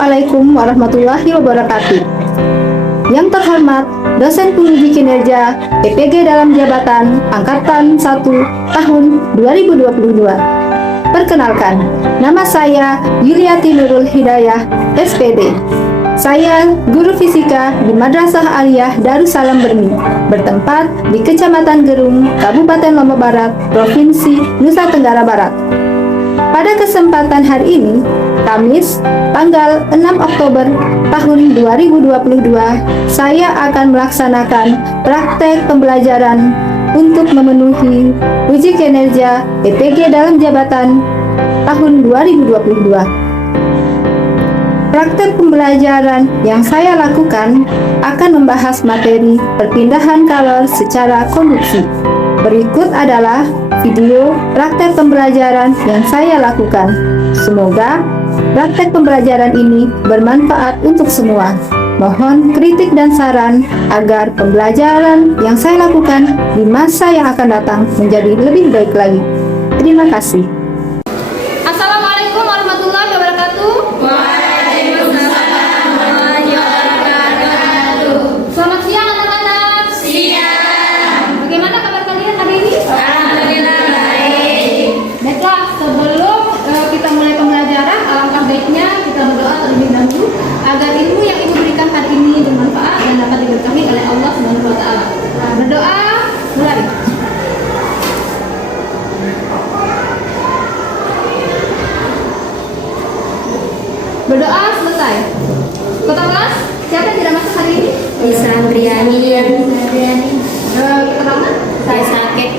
Assalamualaikum warahmatullahi wabarakatuh. Yang terhormat dosen penguji kinerja EPG dalam jabatan Angkatan 1 tahun 2022. Perkenalkan, nama saya Yuliati Nurul Hidayah, SPD. Saya guru fisika di Madrasah Aliyah Darussalam Bermi, bertempat di Kecamatan Gerung, Kabupaten Lombok Barat, Provinsi Nusa Tenggara Barat. Pada kesempatan hari ini, Kamis, tanggal 6 Oktober tahun 2022, saya akan melaksanakan praktek pembelajaran untuk memenuhi uji kinerja EPG dalam jabatan tahun 2022. Praktek pembelajaran yang saya lakukan akan membahas materi perpindahan kalor secara konduksi. Berikut adalah video praktek pembelajaran yang saya lakukan. Semoga praktek pembelajaran ini bermanfaat untuk semua. Mohon kritik dan saran agar pembelajaran yang saya lakukan di masa yang akan datang menjadi lebih baik lagi. Terima kasih. Assalamualaikum warahmatullahi wabarakatuh. Waalaikumsalam warahmatullahi wabarakatuh. Selamat siang anak-anak. Siang. Bagaimana kabar kalian hari ini? Alhamdulillah baik. Baiklah, sebelum kita mulai pembelajaran, alangkah baiknya kita berdoa terlebih dahulu agar ilmu yang ibu berikan hari ini bermanfaat dan dapat diberkahi oleh Allah Subhanahu wa taala. Berdoa, mulai. Berdoa selesai. Kota kelas, siapa yang tidak masuk hari ini? Bisa Briani. Keterangan? Saya sakit.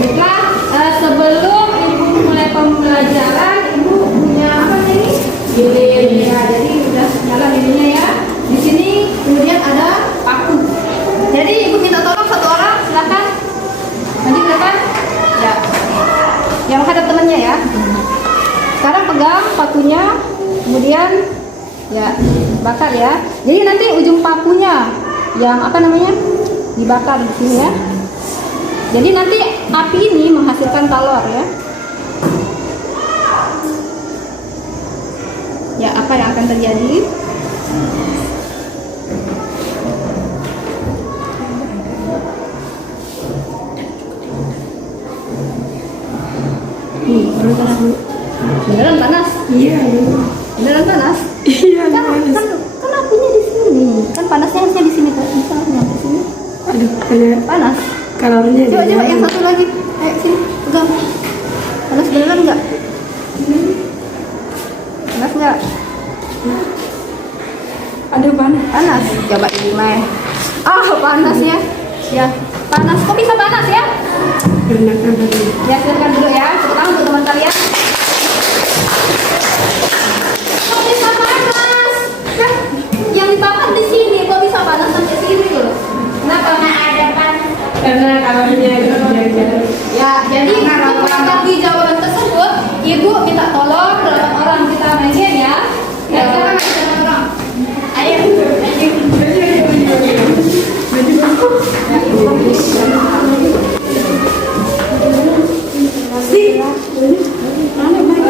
Baiklah, sebelum ibu mulai pembelajaran, ibu punya apa ini? Lilin. Ya, jadi udah nyala lilinnya ya. Di sini kemudian ada paku. Jadi ibu minta tolong satu orang, silakan. Maju ke depan. Ya. Yang menghadap temannya ya. Sekarang pegang pakunya, kemudian ya bakar ya. Jadi nanti ujung pakunya yang apa namanya dibakar di sini ya. Jadi nanti api ini menghasilkan kalor ya. Ya, apa yang akan terjadi? Beneran panas? Iya. Beneran panas? Iya. Kan apinya di sini. Kan panasnya harusnya di sini kan? Bisa nyampe sini. Aduh, ada Panas. kalornya. Coba yang satu lagi. Ayo sini, pegang. Panas beneran nggak? Panas nggak? Aduh panas. Panas. Coba ini main. Panas ya. Ya, panas. Kok bisa panas ya? Benar benar. Ya, silakan dulu ya. Tepuk tangan untuk teman kalian. Kok bisa panas? Kan yang dibakar di sini. Kok bisa panas sampai sini loh? Kenapa? Ada panas. Karena kalornya itu Ya, jadi untuk melengkapi jawaban tersebut, ibu minta tolong 8 orang kita main game ya. Ya, kita main 8 orang. Ayo.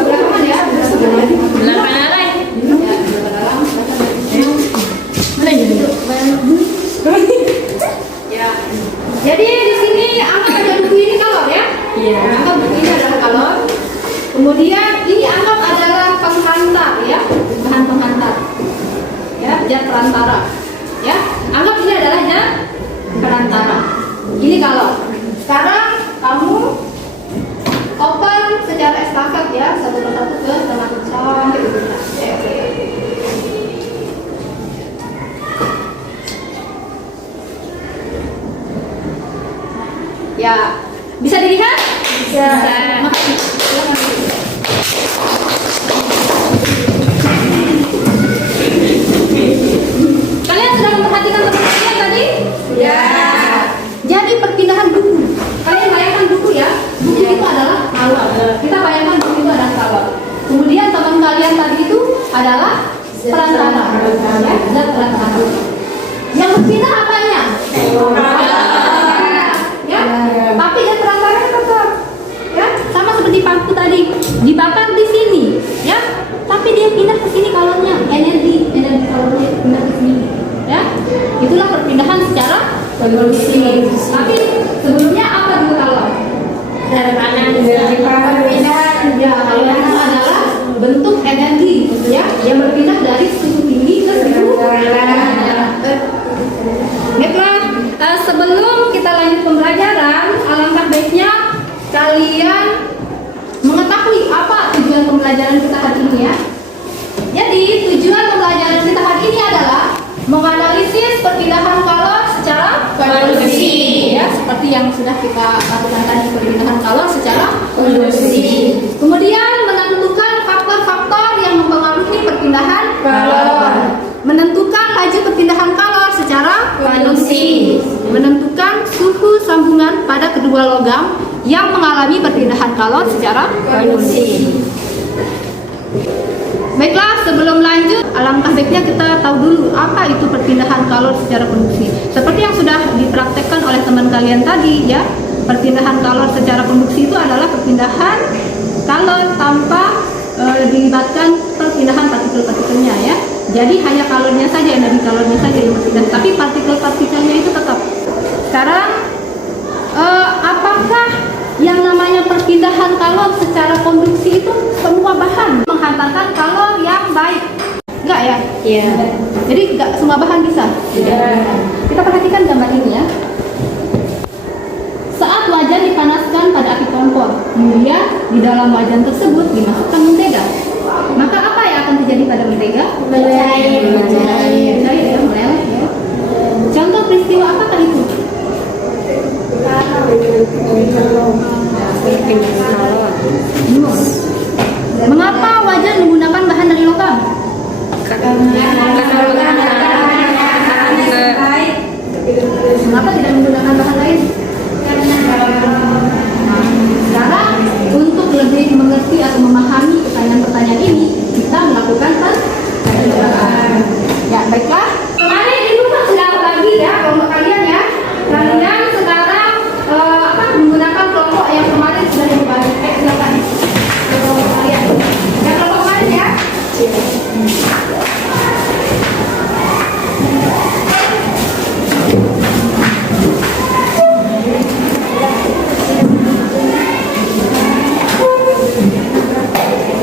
Berapa ya? 8 orang. Ya. Jadi di sini anggap ada buku ini kalor ya. Iya. Anggap buku ini adalah kalor. Kemudian ini anggap adalah penghantar ya, bahan penghantar. Ya, zat perantara. Ya, anggap ini adalah zat perantara. Ini kalor. Sekarang kamu open secara estafet ya, satu persatu ke tengah sampai ujung. Oke. Ya, bisa dilihat? Bisa. Makasih. Silakan. Kalian sudah memperhatikan teman kalian tadi? Ya. Jadi perpindahan buku. Kalian bayangkan buku ya. Buku itu adalah kalor. Kita bayangkan buku itu adalah kalor. Kemudian teman kalian tadi itu adalah perantara. Ya, zat perantara. Yang berpindah apanya? Ya, tapi zat perantaranya tetap. Ya, sama seperti paku tadi dibakar di sini, ya. Tapi dia pindah ke Tapi sebelumnya apa dulu kalor? Ya, kalau itu adalah bentuk energi, ya, yang berpindah dari suhu tinggi ke suhu rendah. Baiklah, sebelum kita lanjut pembelajaran, alangkah baiknya kalian mengetahui apa tujuan pembelajaran kita hari ini ya. Jadi tujuan pembelajaran kita hari ini adalah menganalisis perpindahan kalor secara konduksi, ya, seperti yang sudah kita lakukan tadi, perpindahan kalor secara konduksi. Kemudian menentukan faktor-faktor yang mempengaruhi perpindahan kalor, menentukan laju perpindahan kalor secara konduksi, menentukan suhu sambungan pada kedua logam yang mengalami perpindahan kalor secara konduksi. Baiklah, sebelum lanjut, alangkah baiknya kita tahu dulu apa itu perpindahan kalor secara konduksi. Seperti yang sudah dipraktekkan oleh teman kalian tadi, ya, perpindahan kalor secara konduksi itu adalah perpindahan kalor tanpa dilibatkan perpindahan partikel-partikelnya, ya. Jadi hanya kalornya saja, energi kalornya saja yang berpindah, tapi partikel-partikelnya itu tetap. Sekarang, apakah yang namanya perpindahan kalor secara konduksi itu semua bahan menghantarkan kalor yang baik? Enggak ya? Iya. Jadi enggak semua bahan bisa? Tidak. Kita perhatikan gambar ini ya. Saat wajan dipanaskan pada api kompor, kemudian di dalam wajan tersebut dimasukkan mentega. Maka apa yang akan terjadi pada mentega? Mencair. Mencair ya, meleleh ya. Contoh peristiwa apakah itu? Mengapa wajan menggunakan bahan dari logam? Mengapa tidak menggunakan bahan lain? Sekarang untuk lebih mengerti atau memahami pertanyaan-pertanyaan ini, kita melakukan percobaan. Ya, baiklah. Kemarin itu kan sudah bagi ya kelompok kalian ya. Kalian sekarang menggunakan kelompok yang kemarin sudah dibagi. Silakan. Kelompok kalian. Yang kelompok kemarin ya.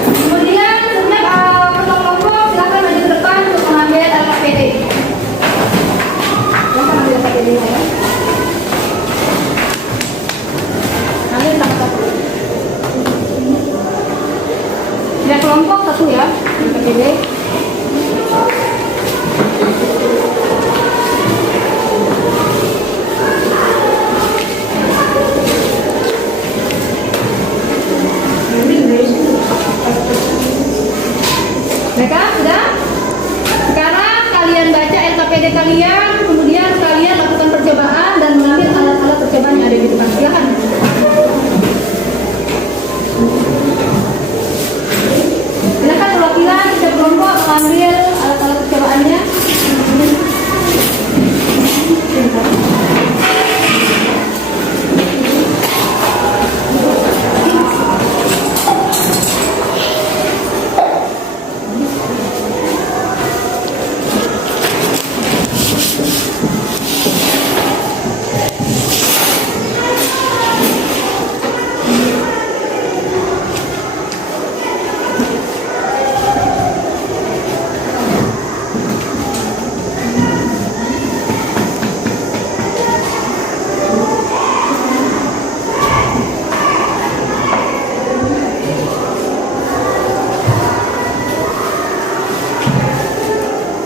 Kemudian setiap kelompok silakan maju ke depan untuk mengambil LKPD. Silakan ambil LKPD ya. Ambil satu-satu. Setiap kelompok satu ya, LKPD. Mereka sudah? Sekarang kalian baca LKPD kalian, kemudian kalian lakukan percobaan dan mengambil alat-alat percobaan yang ada di depan. Silakan. Silakan perwakilan setiap kelompok mengambil alat-alat percobaannya.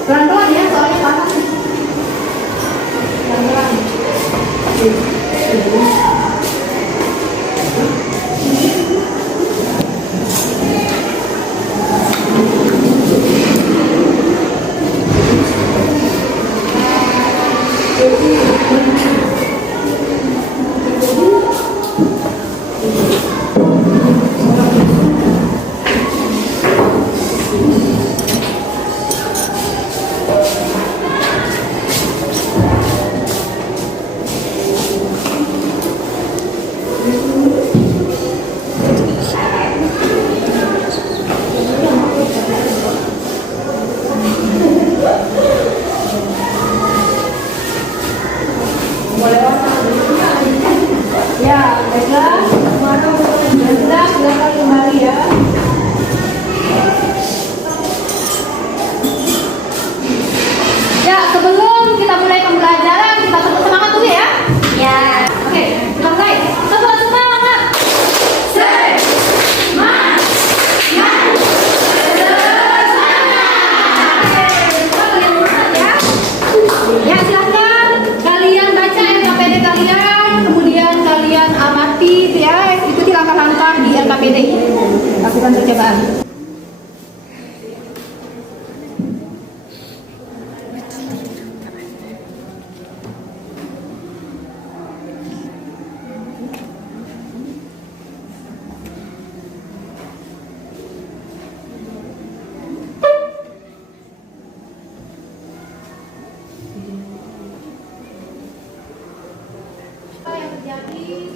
Pelan-pelan ya, soalnya panas. Pelan-pelan.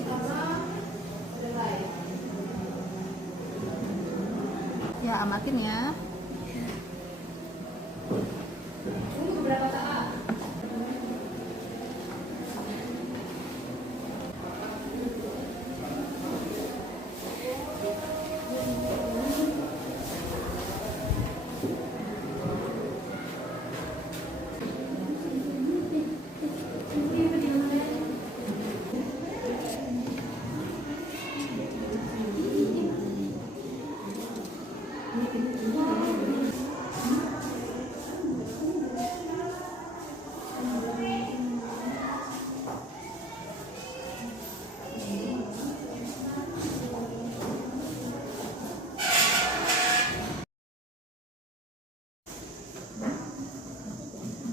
sama kedelai. Ya, amatin ya. Tunggu beberapa saat.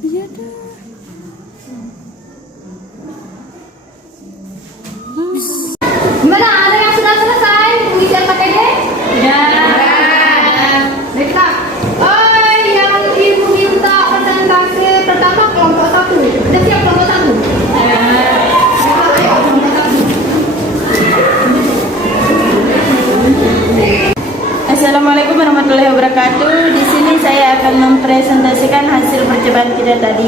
Iya dah. Gimana? Ada yang sudah selesai pengisian KPD? Baiklah. Yang ibu minta presentasi pertama kelompok 1. Udah siap kelompok 1? Ayo kelompok 1. Assalamualaikum warahmatullahi wabarakatuh. Di sini saya akan mempresentasikan hasil percobaan kita tadi.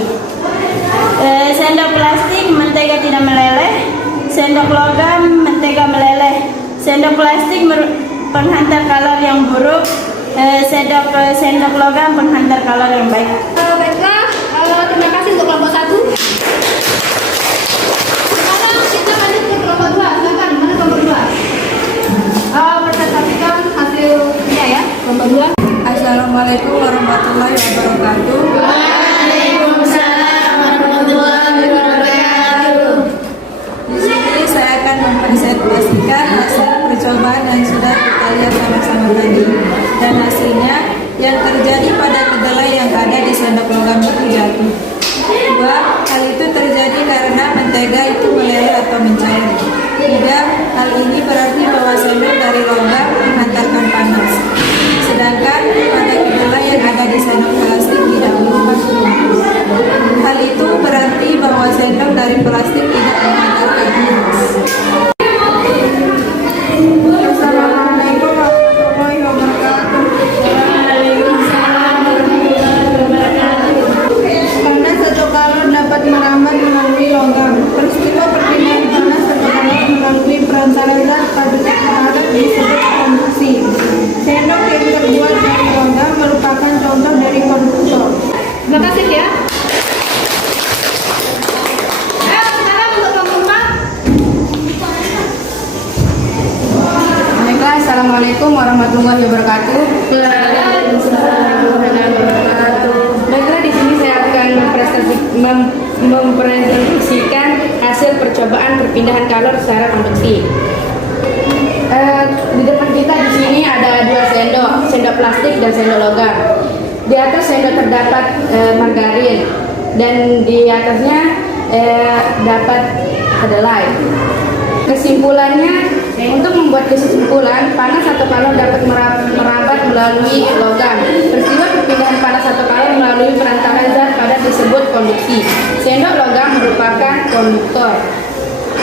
Sendok plastik, mentega tidak meleleh. Sendok logam, mentega meleleh. Sendok plastik penghantar kalor yang buruk. Sendok logam penghantar kalor yang baik. Baiklah, terima kasih untuk kelompok 1. Sekarang kita lanjut ke kelompok 2. Silakan, mana kelompok 2? Presentasikan hasilnya ya, kelompok 2. Assalamualaikum warahmatullahi wabarakatuh. Waalaikumsalam warahmatullahi wabarakatuh. Di sini saya akan mempresentasikan hasil percobaan yang sudah kita lihat sama-sama tadi. Dan hasilnya yang terjadi pada kedelai yang ada di sendok logam itu jatuh. 2. Hal itu terjadi karena mentega itu meleleh atau mencair. 3. Hal ini berarti bahwa sendok dari logam menghantarkan panas. Sedangkan pada kedelai yang ada di sendok plastik tidak berupa panas. Hal itu berarti bahwa sendok dari plastik tidak menghantarkan panas. Assalamualaikum warahmatullahi wabarakatuh. Panas atau kalor dapat merambat melalui logam. Peristiwa perpindahan panas atau kalor melalui perantara zat pada terhadap disebut konduksi. Sendok yang terbuat dari logam merupakan contoh dari konduktor. Terima kasih ya. Sekarang untuk kelompok 4. Baiklah, assalamualaikum warahmatullahi wabarakatuh. Baiklah, di sini saya akan mempresentasikan hasil percobaan perpindahan kalor secara konduksi. Di depan kita di sini ada 2 sendok plastik dan sendok logam. Di atas sendok terdapat margarin dan di atasnya dapat kedelai. Kesimpulannya, untuk membuat kesimpulan, panas atau kalor dapat merambat melalui logam. Peristiwa perpindahan panas atau kalor melalui perantara zat padat disebut konduksi. Sendok logam merupakan konduktor.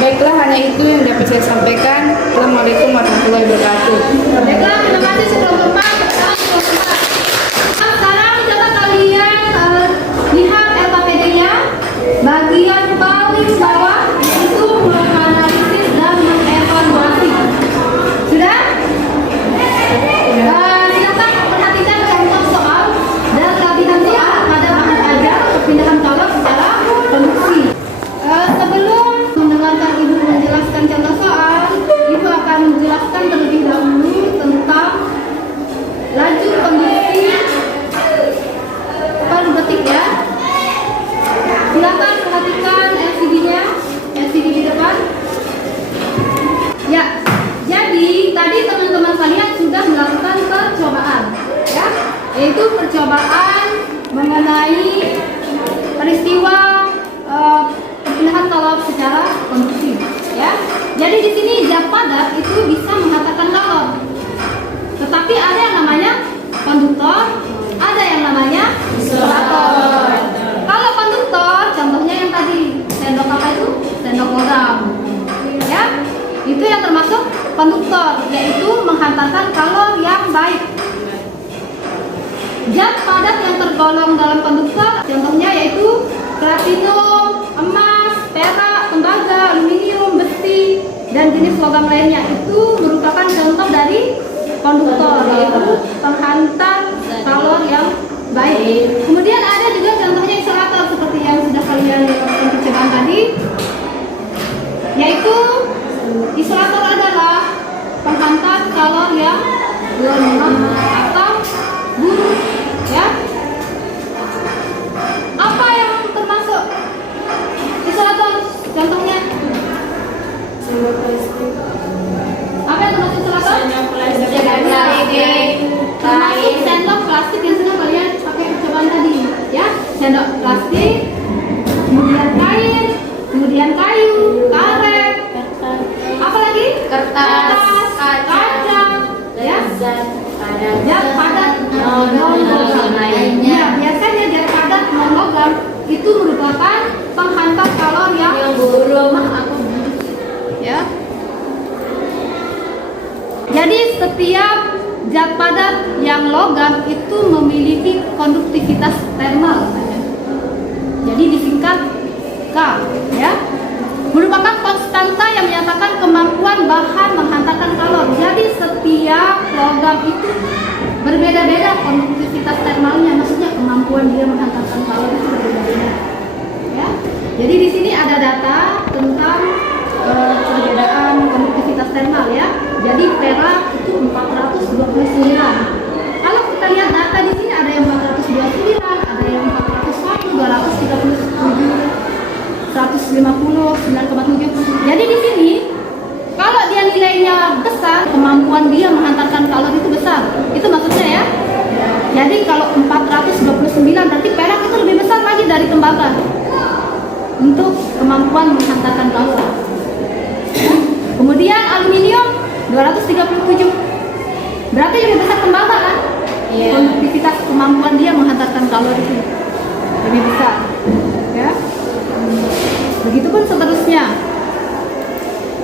Baiklah, hanya itu yang dapat saya sampaikan. Assalamualaikum warahmatullahi wabarakatuh. Baiklah, terima kasih kelompok 4. Sekarang coba kalian lihat LKPD-nya. Bagian paling bawah itu menganalisis dan mengevaluasi. Sudah? Silakan perhatikan contoh soal dan kabinet soal pada bahan ajar perpindahan kalor secara konduksi. Sebelum mendengarkan Ibu menjelaskan contoh soal, Ibu akan menjelaskan terlebih dahulu tentang laju konduksi palu detik ya. Silakan perhatikan LCD-nya, LCD di depan. Ya, jadi tadi teman-teman kalian sudah melakukan percobaan, ya, yaitu percobaan mengenai peristiwa perpindahan kalor secara konduksi, ya. Jadi di sini zat padat itu bisa menghantarkan kalor, tetapi ada yang namanya konduktor, ada yang namanya isolator. Kalau konduktor, contohnya yang tadi sendok apa itu? Sendok logam, ya. konduktor, yaitu menghantarkan kalor yang baik. Zat padat yang tergolong dalam konduktor contohnya yaitu platinum, emas, perak, tembaga, aluminium, besi, dan jenis logam lainnya. Itu merupakan contoh dari konduktor, yaitu penghantar kalor yang baik. Kemudian ada juga contohnya isolator seperti yang sudah kalian lihat dalam percobaan tadi, yaitu isolator adalah penghantar kalor yang lemah atau buruk, ya. Apa yang termasuk isolator? Contohnya apa yang termasuk isolator? Termasuk sendok plastik yang sudah kalian pakai percobaan tadi, ya. Sendok plastik, kemudian kain, kemudian kayu, karet, apa lagi? Kertas, kaca, ya. Zat padat non-logam lainnya. Ya, biasanya zat padat non-logam itu merupakan penghantar kalor yang lemah atau buruk, ya. Jadi setiap zat padat yang logam itu memiliki konduktivitas thermal. Jadi disingkat K, ya. Merupakan konstanta yang menyatakan kemampuan bahan menghantarkan kalor. Jadi setiap logam itu berbeda-beda konduktivitas thermalnya, maksudnya kemampuan dia menghantarkan kalor itu berbeda-beda. Ya. Jadi di sini ada data tentang perbedaan konduktivitas thermal, ya. Jadi perak itu 429. Kalau kita lihat data di sini ada yang 429, ada yang 401, 237. 150, 9,7. Jadi di sini kalau dia nilainya besar, kemampuan dia menghantarkan kalor itu besar. Itu maksudnya, ya. Jadi kalau 429 berarti perak itu lebih besar lagi dari tembaga untuk kemampuan menghantarkan kalor. Kemudian aluminium 237. Berarti lebih besar tembaga, kan? Konduktivitas kemampuan dia menghantarkan kalor itu lebih besar, ya. Begitupun seterusnya.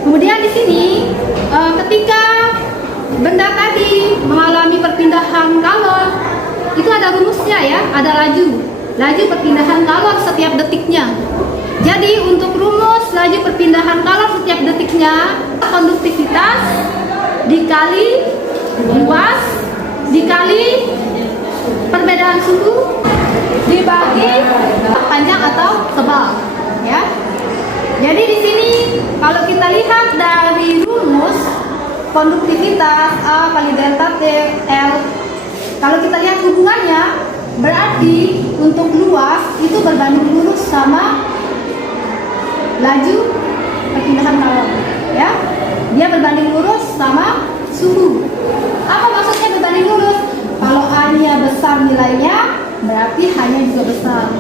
Kemudian di sini ketika benda tadi mengalami perpindahan kalor, itu ada rumusnya, ya, ada laju perpindahan kalor setiap detiknya. Jadi untuk rumus laju perpindahan kalor setiap detiknya, konduktivitas dikali luas dikali perbedaan suhu dibagi panjang atau tebal, ya. Jadi di sini kalau kita lihat dari rumus konduktivitas A kali delta T L, kalau kita lihat hubungannya berarti untuk luas itu berbanding lurus sama laju perpindahan kalor, ya. Dia berbanding lurus sama suhu. Apa maksudnya berbanding lurus? Kalau A-nya besar nilainya, berarti hanya juga besar,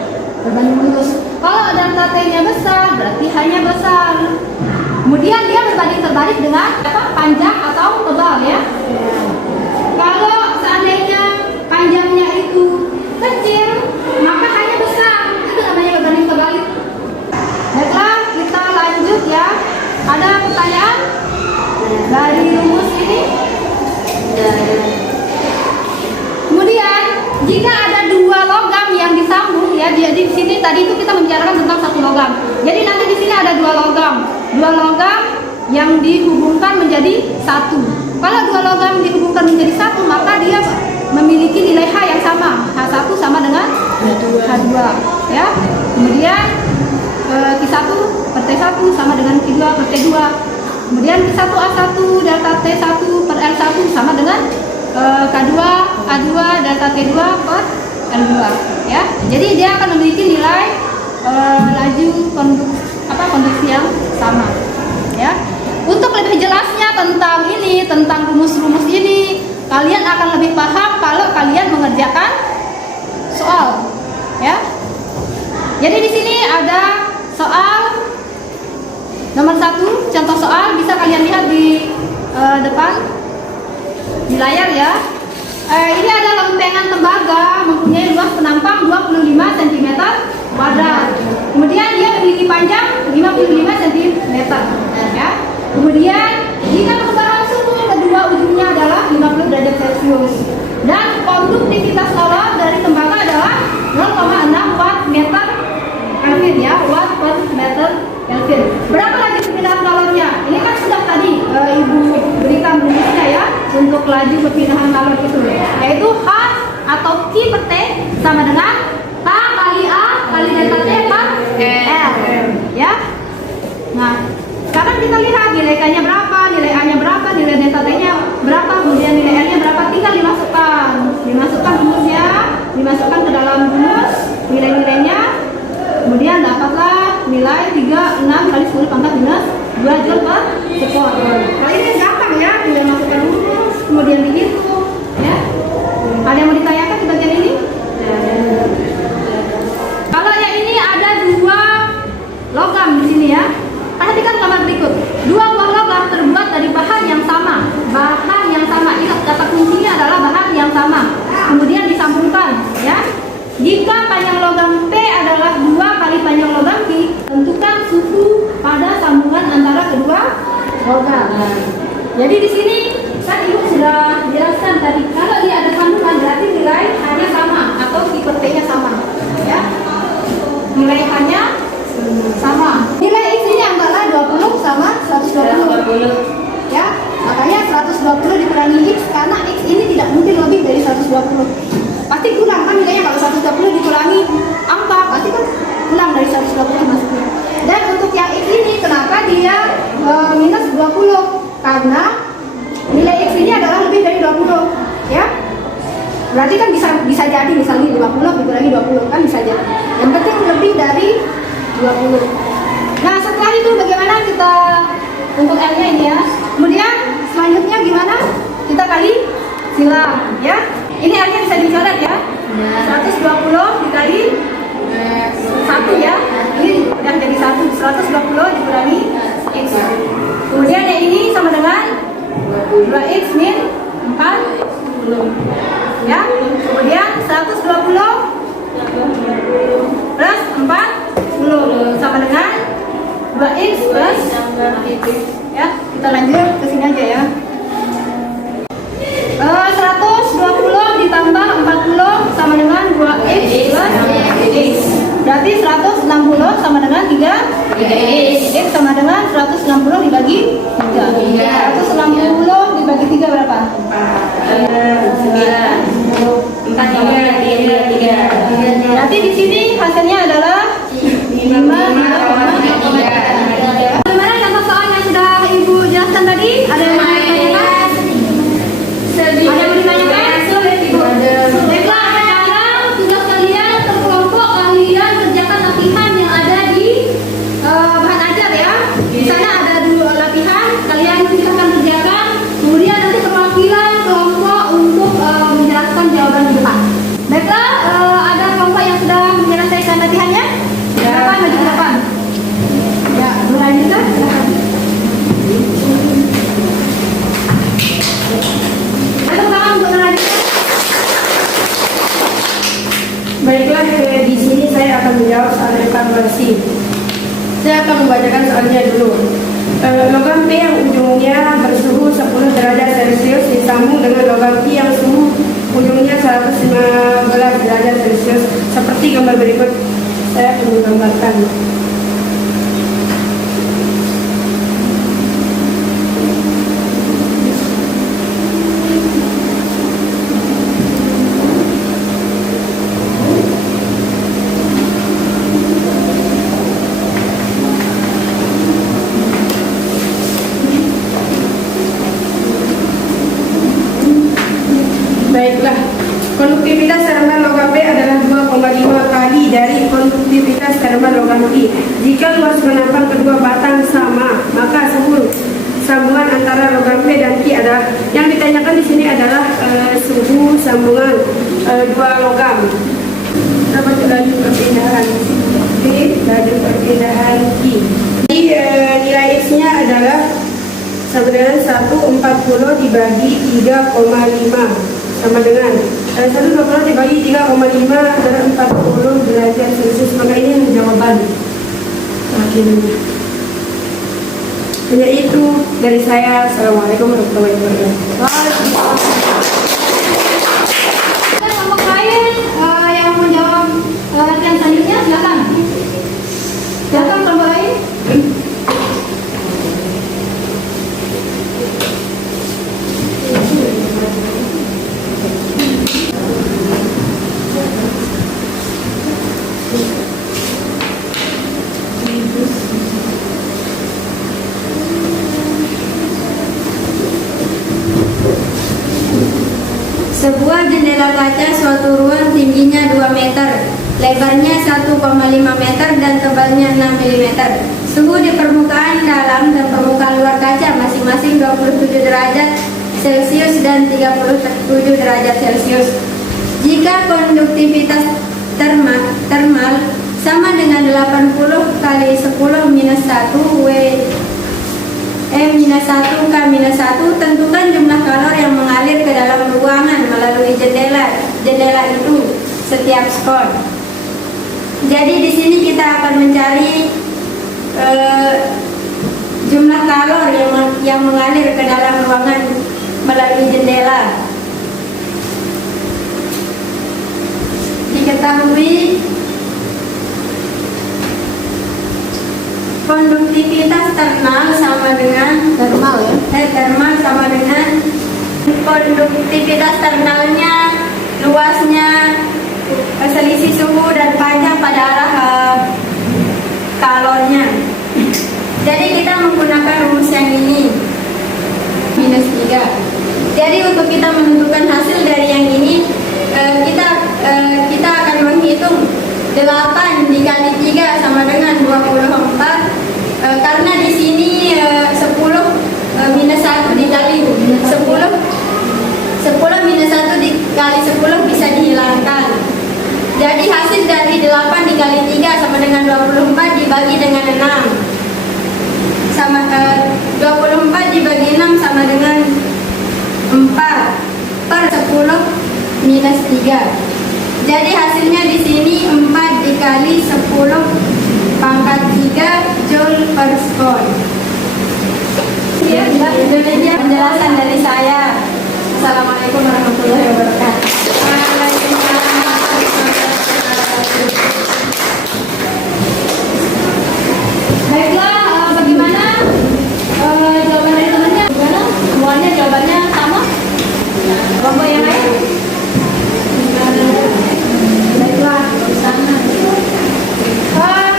berbanding lurus. Kalau delta T-nya besar, berarti hanya besar. Kemudian dia berbanding terbalik dengan panjang atau tebal, ya. Kalau seandainya panjangnya itu kecil, maka hanya besar. Itu namanya berbanding terbalik. Baiklah, kita lanjut, ya. Ada pertanyaan dari rumus ini? Kemudian jika ada dua logam yang disambung, ya, jadi di sini tadi itu kita membicarakan tentang satu logam. Jadi nanti di sini ada dua logam yang dihubungkan menjadi satu. Kalau dua logam dihubungkan menjadi satu, maka dia memiliki nilai H yang sama. H1 sama dengan H2, ya. Kemudian Q1 per T1 sama dengan Q2 per T2. Kemudian Q1A1 delta T1 per L1 sama dengan K2 A2 delta T2 per L2, ya. Jadi dia akan memiliki nilai laju konduksi yang sama, ya. Untuk lebih jelasnya tentang ini, tentang rumus-rumus ini, kalian akan lebih paham kalau kalian mengerjakan soal, ya. Jadi di sini ada soal nomor 1, contoh soal bisa kalian lihat di depan di layar, ya. Ini ada lempengan tembaga mempunyai luas penampang 25 cm kuadrat. Kemudian dia memiliki panjang 55 cm, ya. Kemudian jika perkembangan Celcius. Dan konduktivitas logam dari tembaga adalah 0,6 watt meter Kelvin ya, watt per meter Kelvin. Berapa lagi perpindahan kalornya? Ini kan sudah tadi Ibu berikan rumusnya ya untuk laju perpindahan kalor itu, yaitu H atau Q per T sama dengan K kali A kali delta T per R ya. Nah, sekarang kita lihat nilai K-nya berapa, nilai A-nya berapa, nilai delta T-nya berapa, kemudian nilai R-nya berapa, tinggal dimasukkan rumusnya, dimasukkan ke dalam rumus nilai-nilainya, kemudian dapatlah nilai 36 kali 10 pangkat minus 2 Joule per sekon. Nah, ini gampang ya, tinggal masukkan rumus, kemudian dihitung ya. Ada yang mau ditanyakan di bagian ini? Kalau yang ini ada 2 logam di sini ya. Perhatikan gambar berikut. 2 buah logam terbuat dari bahan yang sama. Bahan yang sama. Ingat kata kuncinya adalah bahan yang sama. Kemudian disambungkan, ya. Jika panjang logam P adalah 2 kali panjang logam Q, tentukan suhu pada sambungan antara kedua logam. Jadi di sini kan Ibu sudah jelaskan tadi. Kalau dia ada sambungan berarti nilai hanya sama atau Q per T-nya sama, ya. Nilai hanya sama. Nilai X ini antara 20 sama 120. Ya, makanya 120 dikurangi X karena X ini tidak mungkin lebih dari 120. Pasti kurang kan nilainya, kalau 120 dikurangi 4 pasti kan kurang dari 120 maksudnya. Dan untuk yang X ini kenapa dia minus 20? Karena nilai X ini adalah lebih dari 20, ya. Berarti kan bisa jadi misalnya 50 dikurangi 20 kan bisa jadi. Yang penting lebih dari 20. Nah, setelah itu bagaimana kita untuk L-nya ini ya. Kemudian selanjutnya gimana? Kita kali silang ya. Ini L-nya bisa dicoret ya. 120 dikali 1 ya. Ini udah jadi 120 dikurangi X. Kemudian yang ini sama dengan 2X min 40 ya. Kemudian 120 plus 40 sama dengan 2X plus ya. Kita lanjut ke sini aja ya. 120 ditambah 40 sama dengan 2X plus X. Berarti 160 sama dengan 3X. X sama dengan 160 dibagi 3. 160 dibagi 3 berapa? 4. Berarti di sini hasilnya adalah 5,3. Bagaimana contoh soal yang sudah Ibu jelaskan tadi? Ada yang mau ditanyakan? Ada yang mau ditanyakan? Baiklah, sekarang tugas kalian terkelompok, kalian kerjakan latihan yang ada di bahan ajar ya. Di sana ada 2 latihan, kalian silahkan kerjakan. Kemudian nanti perwakilan kelompok untuk menjelaskan jawaban di depan. Baiklah, ada kelompok yang sudah menyelesaikan latihannya? Silakan maju ke depan. Ya, berlanjutkan. Silakan. Ada tangan untuk melanjutkan. Baiklah, di sini saya akan menjawab soal evaluasi. Saya akan membacakan soalnya dulu. Logam P yang ujungnya bersuhu 10 derajat Celcius disambung dengan logam Q yang suhu ujungnya 115 derajat Celcius. Seperti gambar berikut, saya akan menggambarkan. Baiklah, konduktivitas termal logam P adalah 2,5 kali dari konduktivitas termal logam Q. Jika luas penampang kedua batang sama, maka suhu sambungan antara logam P dan Q adalah, yang ditanyakan di sini adalah suhu sambungan 2 logam. Dapat laju perpindahan P, laju perpindahan Q. Jadi nilai X-nya adalah sama dengan 140 dibagi 3,5 sama dengan 120 dibagi 3,5 adalah 40 derajat Celcius. Maka ini jawaban akhirnya. Hanya itu dari saya. Assalamualaikum warahmatullahi wabarakatuh. yang menjawab latihan selanjutnya silakan. Silakan kelompok lain. Sebuah jendela kaca suatu ruang tingginya 2 meter, lebarnya 1,5 meter dan tebalnya 6 mm. Suhu di permukaan dalam dan permukaan luar kaca masing-masing 27 derajat Celcius dan 37 derajat Celcius. Jika konduktivitas termal sama dengan 80 kali 10 minus 1 minus 1 K minus 1, tentukan jumlah kalor yang mengalir ke dalam ruangan melalui jendela itu setiap skon. Jadi di sini kita akan mencari jumlah kalor yang mengalir ke dalam ruangan melalui jendela. Diketahui konduktivitas termal sama dengan termal sama dengan konduktivitas termalnya, luasnya, selisih suhu dan panjang pada arah kalornya. Jadi kita menggunakan rumus yang ini minus 3. Jadi untuk kita menentukan hasil dari yang ini kita akan menghitung 8 dikali 3 sama dengan 24, karena di sini 10 minus 1 dikali 10 minus 1 dikali 10 bisa dihilangkan. Jadi hasil dari 8 dikali 3 sama dengan 24 dibagi dengan 6 sama 24 dibagi 6 sama dengan 4 per 10 minus 3. Jadi hasilnya di sini 4 dikali 10 pangkat 3 Joule per skon. Ya, demikian penjelasan dari saya. Assalamualaikum warahmatullahi wabarakatuh. Baiklah, bagaimana jawaban dari temannya? Bagaimana? Semuanya jawabannya sama? Kelompok yang lain? Baiklah,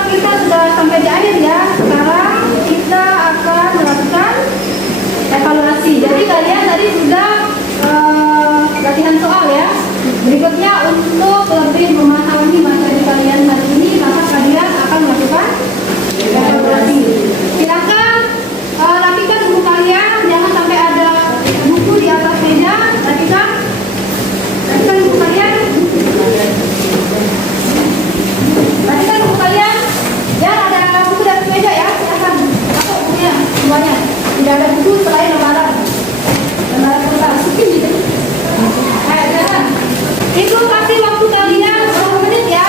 kita sudah sampai di akhir ya. Sekarang kita akan melakukan evaluasi. Jadi kalian tadi sudah latihan soal ya. Berikutnya untuk lebih memahami materi kalian hari ini, maka kalian akan melakukan evaluasi. Silakan rapikan buku kalian, jangan sampai ada buku di atas meja. Rapikan buku kalian. Rapikan buku kalian. Jangan ada buku di atas meja ya. Silakan masuk bukunya semuanya. Tidak ada buku selain lembaran kertas. Jangan. Itu kasih waktu kalian 10 menit ya.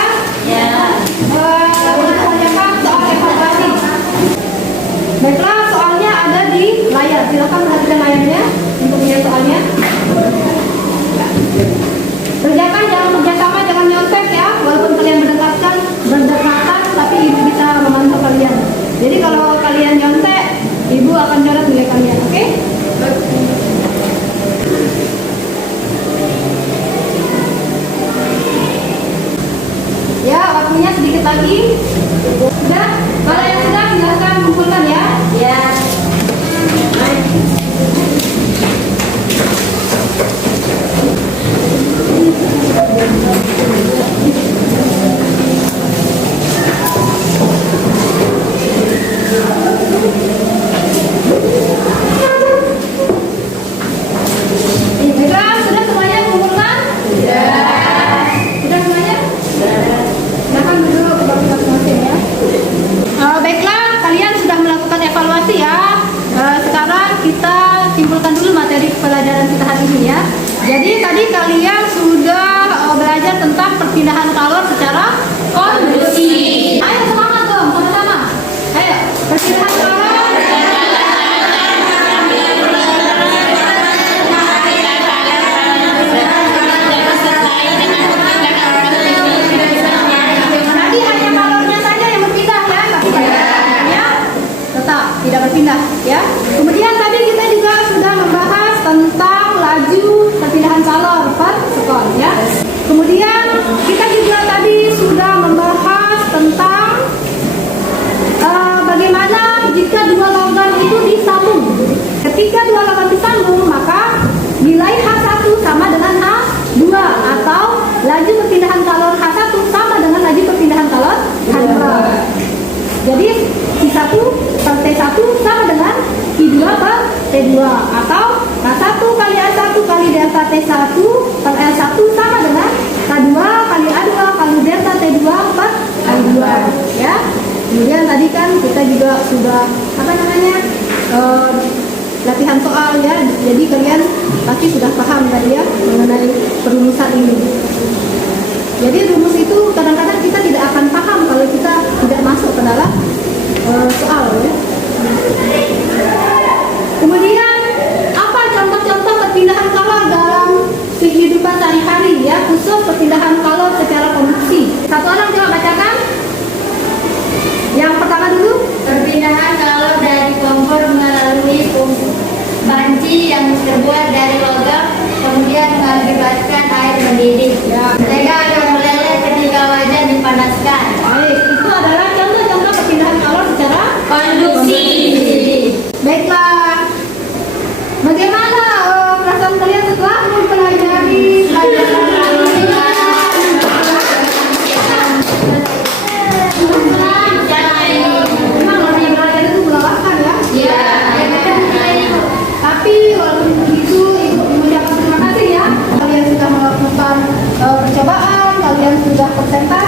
Ya. Mengerjakan soal evaluasi. Baiklah, soalnya ada di layar. Silakan perhatikan layarnya untuk melihat soalnya. Kerjakan, jangan kerjasama, jangan nyontek ya. Walaupun kalian berdekatan, tapi ibu bisa memantau kalian. Jadi kalau kalian nyontek, ibu akan coret nilai kalian, oke? Ya, waktunya sedikit lagi. Sudah, kalau yang sudah silakan kumpulkan ya. Ya. Baiklah, sudah semuanya kumpulkan? Ya. Sudah semuanya? Silahkan duduk ke bangku masing-masing ya. Baiklah, kalian sudah melakukan evaluasi ya. Sekarang kita simpulkan dulu materi pelajaran kita hari ini ya. Jadi tadi kalian sudah belajar tentang perpindahan kalor secara konduksi. Ayo semangat dong, sama-sama. Ayo, perpindahan kalor. Kemudian kita juga tadi sudah membahas tentang bagaimana jika dua logam itu disambung. Ketika dua logam disambung, maka nilai H1 sama dengan H2 atau laju perpindahan kalor H1 sama dengan laju perpindahan kalor H2. Jadi I1 per T1 sama dengan I2 per T2 atau K1 kali A1 kali delta T1 per L1 sama dengan K2 kali A2 kali delta T2 per L2 ya. Kemudian tadi kan kita juga sudah latihan soal ya. Jadi kalian pasti sudah paham tadi ya mengenai perumusan ini. Jadi rumus itu kadang-kadang kita tidak akan paham kalau kita tidak masuk ke dalam soal ya. Kemudian apa contoh-contoh perpindahan kalor dalam kehidupan sehari-hari ya, khusus perpindahan kalor secara konduksi. Satu orang coba bacakan. Yang pertama dulu, Perpindahan kalor dari kompor melalui panci yang terbuat dari logam kemudian mengakibatkan air mendidih. Mereka akan meleleh ketika wajan dipanaskan. baik, itu adalah contoh-contoh perpindahan kalor secara Konduksi. baiklah. Bagaimana perasaan kalian setelah mempelajari pelajaran ini? Memang latihan belajar itu melelahkan ya. Ya. Tapi walaupun begitu, Ibu mengucapkan terima kasih ya. Kalian sudah melakukan percobaan, kalian sudah presentasi.